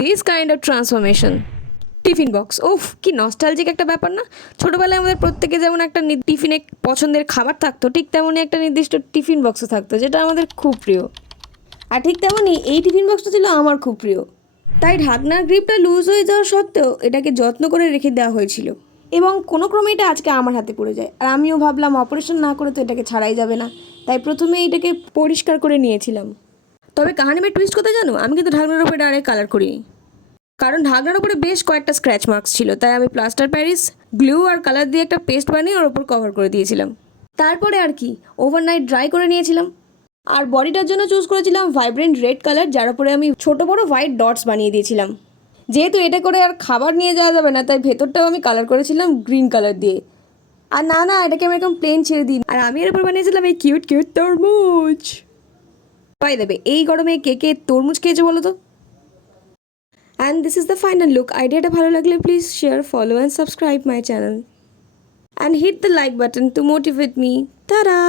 this kind of transformation. Tiffin box, ওফ কি nostalgic একটা ব্যাপার না? ছোটোবেলায় আমাদের প্রত্যেকে যেমন একটা টিফিনে পছন্দের খাবার থাকতো, ঠিক তেমনই একটা নির্দিষ্ট টিফিন বক্সও থাকতো, যেটা আমাদের খুব প্রিয়। আর ঠিক তেমনই এই টিফিন বক্সটা ছিল আমার খুব প্রিয়। তাই ঢাকনার গ্রিপটা লুজ হয়ে যাওয়া সত্ত্বেও এটাকে যত্ন করে রেখে দেওয়া হয়েছিল, এবং কোনো ক্রমে এটা আজকে আমার হাতে পড়ে যায়। আর আমিও ভাবলাম অপারেশন না করে তো এটাকে ছাড়াই যাবে না, তাই প্রথমে এটাকে পরিষ্কার করে নিয়েছিলাম। তবে কাহানিমের টুইস্ট কোথায় জানো? আমি কিন্তু ঢাকনার উপরে ডাইরেক্ট কালার করিনি, কারণ ঢাকনার উপরে বেশ কয়েকটা স্ক্র্যাচ মার্কস ছিল, তাই আমি প্লাস্টার প্যারিস, গ্লু আর কালার দিয়ে একটা পেস্ট বানিয়ে ওর ওপর কভার করে দিয়েছিলাম। তারপরে আর কি ওভারনাইট ড্রাই করে নিয়েছিলাম। আর বডিটার জন্য চুজ করেছিলাম ভাইব্রেন্ট রেড কালার, যার উপরে আমি ছোটো বড়ো হোয়াইট ডটস বানিয়ে দিয়েছিলাম। যেহেতু এটা করে আর খাবার নিয়ে যাওয়া যাবে না, তাই ভেতরটাও আমি কালার করেছিলাম গ্রিন কালার দিয়ে। আর না এটাকে আমি এরকম প্লেন ছেড়ে দিই। আর আমি এর উপর বানিয়েছিলাম এই কিউট কিউট তরমুজ। পাই দেবে এই গরমে কে কে তরমুজ খেয়েছে বলো তো? And this is the final look. আইডিয়াটা ভালো লাগলে please share, follow and subscribe my channel. And hit the like button to motivate me. Ta-da!